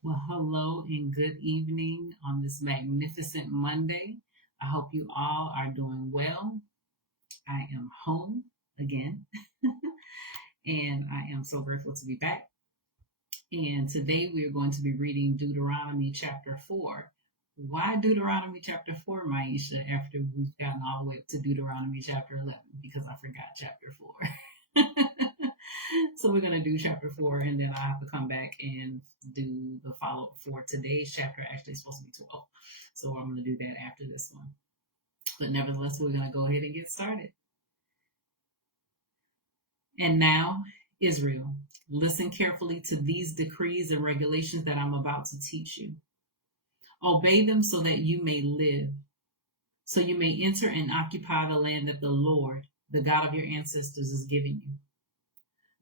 Well, hello and good evening on this magnificent Monday. I hope you all are doing well. I am home again, and I am so grateful to be back. And today we are going to be reading Deuteronomy chapter 4. Why Deuteronomy chapter 4, Myesha, after we've gotten all the way up to Deuteronomy chapter 11? Because I forgot chapter 4. So we're going to do chapter 4, and then I have to come back and do the follow-up for today's chapter. Actually, it's supposed to be 12. So I'm going to do that after this one. But nevertheless, we're going to go ahead and get started. And now, Israel, listen carefully to these decrees and regulations that I'm about to teach you. Obey them so that you may live, so you may enter and occupy the land that the Lord, the God of your ancestors, is giving you.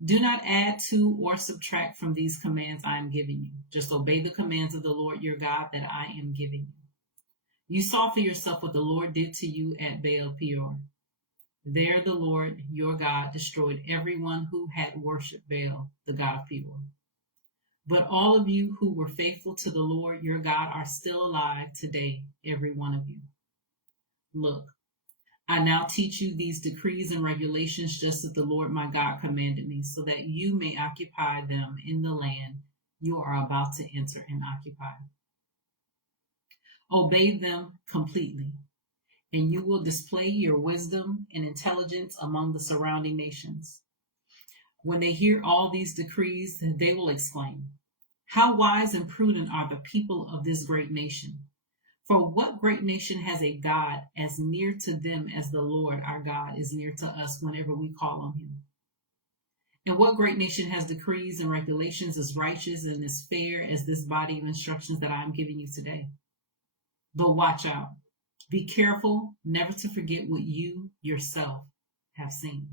Do not add to or subtract from these commands I am giving you. Just obey the commands of the Lord your God that I am giving you. You saw for yourself what the Lord did to you at Baal Peor. There the Lord your God destroyed everyone who had worshipped Baal, the god of Peor. But all of you who were faithful to the Lord your God are still alive today, every one of you. Look, I now teach you these decrees and regulations just as the Lord my God commanded me, so that you may occupy them in the land you are about to enter and occupy. Obey them completely, and you will display your wisdom and intelligence among the surrounding nations. When they hear all these decrees, they will exclaim, "How wise and prudent are the people of this great nation! For what great nation has a God as near to them as the Lord our God is near to us whenever we call on him? And what great nation has decrees and regulations as righteous and as fair as this body of instructions that I am giving you today? But watch out. Be careful never to forget what you yourself have seen.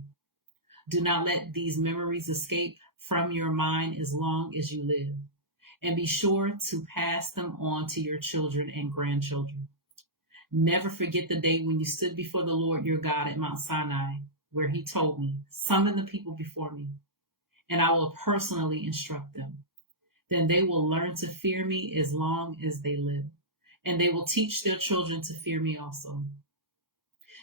Do not let these memories escape from your mind as long as you live. And be sure to pass them on to your children and grandchildren. Never forget the day when you stood before the Lord your God at Mount Sinai, where he told me, 'Summon the people before me, and I will personally instruct them. Then they will learn to fear me as long as they live, and they will teach their children to fear me also.'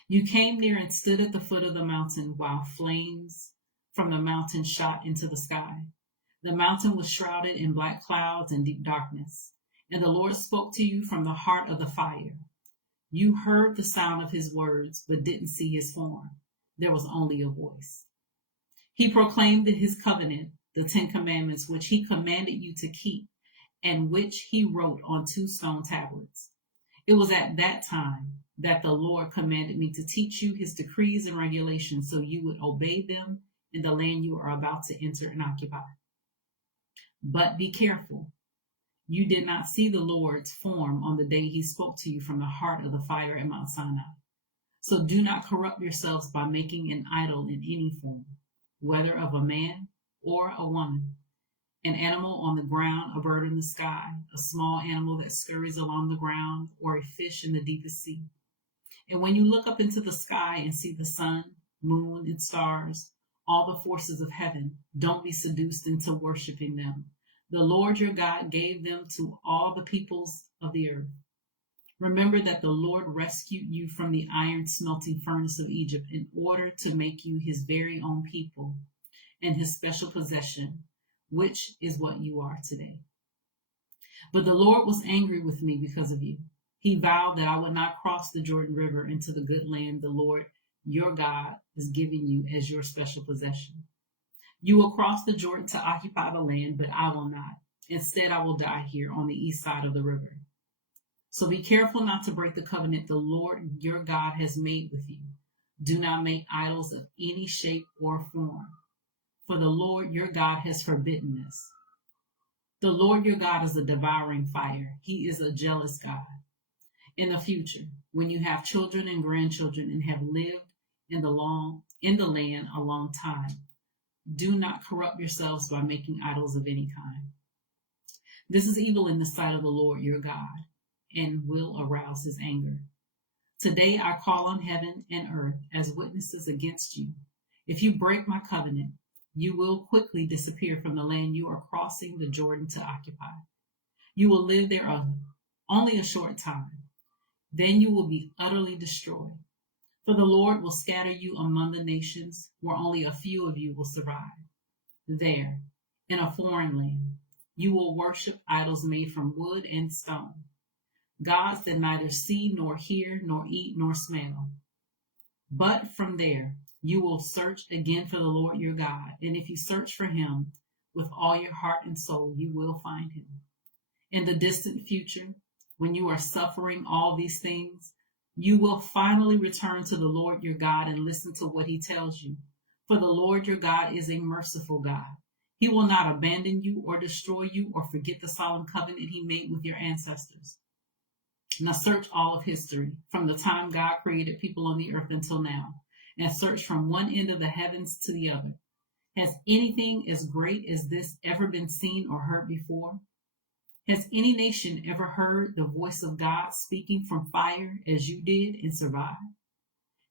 You came near and stood at the foot of the mountain while flames from the mountain shot into the sky. The mountain was shrouded in black clouds and deep darkness, and the Lord spoke to you from the heart of the fire. You heard the sound of his words, but didn't see his form. There was only a voice. He proclaimed his covenant, the 10 Commandments, which he commanded you to keep, and which he wrote on 2 stone tablets. It was at that time that the Lord commanded me to teach you his decrees and regulations so you would obey them in the land you are about to enter and occupy. But be careful. You did not see the Lord's form on the day he spoke to you from the heart of the fire at Mount Sinai. So do not corrupt yourselves by making an idol in any form, whether of a man or a woman, an animal on the ground, a bird in the sky, a small animal that scurries along the ground, or a fish in the deepest sea. And when you look up into the sky and see the sun, moon, and stars, all the forces of heaven, don't be seduced into worshiping them. The Lord your God gave them to all the peoples of the earth. Remember that the Lord rescued you from the iron smelting furnace of Egypt in order to make you his very own people and his special possession, which is what you are today. But the Lord was angry with me because of you. He vowed that I would not cross the Jordan River into the good land the Lord your God is giving you as your special possession. You will cross the Jordan to occupy the land, but I will not. Instead, I will die here on the east side of the river. So be careful not to break the covenant the Lord your God has made with you. Do not make idols of any shape or form, for the Lord your God has forbidden this. The Lord your God is a devouring fire. He is a jealous God. In the future, when you have children and grandchildren and have lived in the land a long time, do not corrupt yourselves by making idols of any kind. This is evil in the sight of the Lord your God, and will arouse his anger. Today I call on heaven and earth as witnesses against you. If you break my covenant, you will quickly disappear from the land you are crossing the Jordan to occupy. You will live there only a short time. Then you will be utterly destroyed. For the Lord will scatter you among the nations, where only a few of you will survive. There, in a foreign land, you will worship idols made from wood and stone, gods that neither see nor hear nor eat nor smell. But from there, you will search again for the Lord your God, and if you search for him with all your heart and soul, you will find him. In the distant future, when you are suffering all these things, you will finally return to the Lord your God and listen to what he tells you. For the Lord your God is a merciful God. He will not abandon you or destroy you or forget the solemn covenant he made with your ancestors. Now search all of history, from the time God created people on the earth until now, and search from one end of the heavens to the other. Has anything as great as this ever been seen or heard before? Has any nation ever heard the voice of God speaking from fire as you did and survived?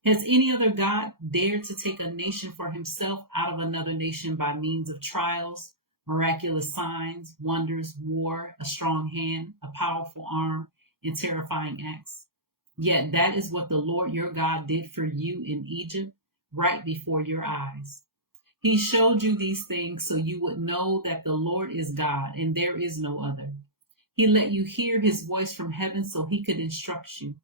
Has any other God dared to take a nation for himself out of another nation by means of trials, miraculous signs, wonders, war, a strong hand, a powerful arm, and terrifying acts? Yet that is what the Lord your God did for you in Egypt, right before your eyes. He showed you these things so you would know that the Lord is God and there is no other. He let you hear his voice from heaven so he could instruct you.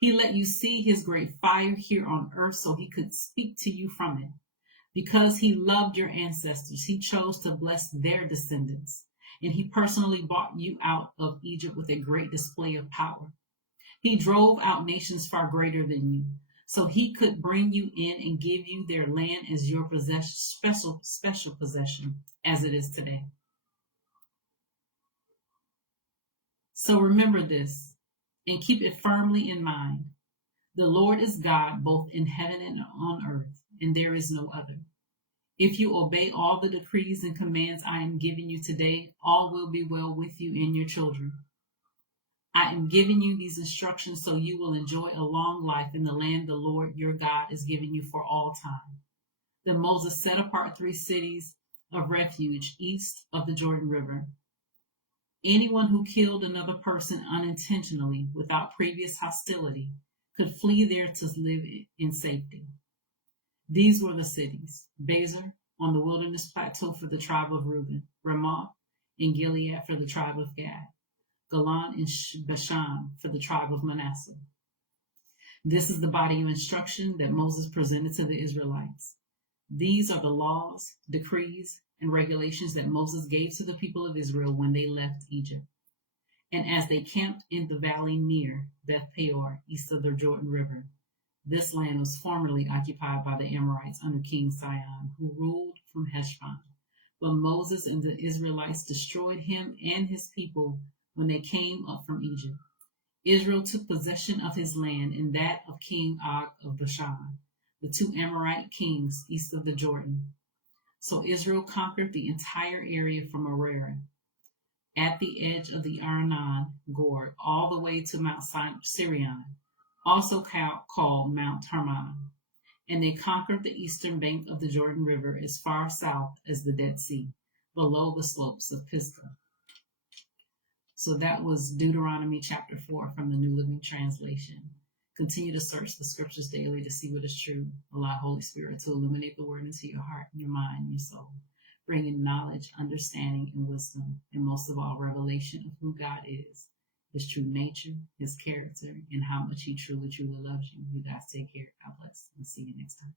He let you see his great fire here on earth so he could speak to you from it. Because he loved your ancestors, he chose to bless their descendants. And he personally brought you out of Egypt with a great display of power. He drove out nations far greater than you, so he could bring you in and give you their land as your special possession, as it is today. So remember this and keep it firmly in mind. The Lord is God both in heaven and on earth, and there is no other. If you obey all the decrees and commands I am giving you today, all will be well with you and your children. I am giving you these instructions so you will enjoy a long life in the land the Lord your God is giving you for all time. Then Moses set apart 3 cities of refuge east of the Jordan River. Anyone who killed another person unintentionally without previous hostility could flee there to live in safety. These were the cities: Bezer on the wilderness plateau for the tribe of Reuben, Ramoth in Gilead for the tribe of Gad, Golan and Bashan for the tribe of Manasseh. This is the body of instruction that Moses presented to the Israelites. These are the laws, decrees, and regulations that Moses gave to the people of Israel when they left Egypt. And as they camped in the valley near Beth Peor, east of the Jordan River, this land was formerly occupied by the Amorites under King Sihon, who ruled from Heshbon. But Moses and the Israelites destroyed him and his people when they came up from Egypt. Israel took possession of his land and that of King Og of Bashan, the 2 Amorite kings east of the Jordan. So Israel conquered the entire area from Ararah, at the edge of the Arnon Gorge, all the way to Mount Sirion, also called Mount Hermon. And they conquered the eastern bank of the Jordan River as far south as the Dead Sea, below the slopes of Pisgah. So that was Deuteronomy chapter 4 from the New Living Translation. Continue to search the scriptures daily to see what is true. Allow Holy Spirit to illuminate the word into your heart, your mind, and your soul, bringing knowledge, understanding, and wisdom, and most of all, revelation of who God is, his true nature, his character, and how much he truly, truly loves you. You guys take care. God bless, and see you next time.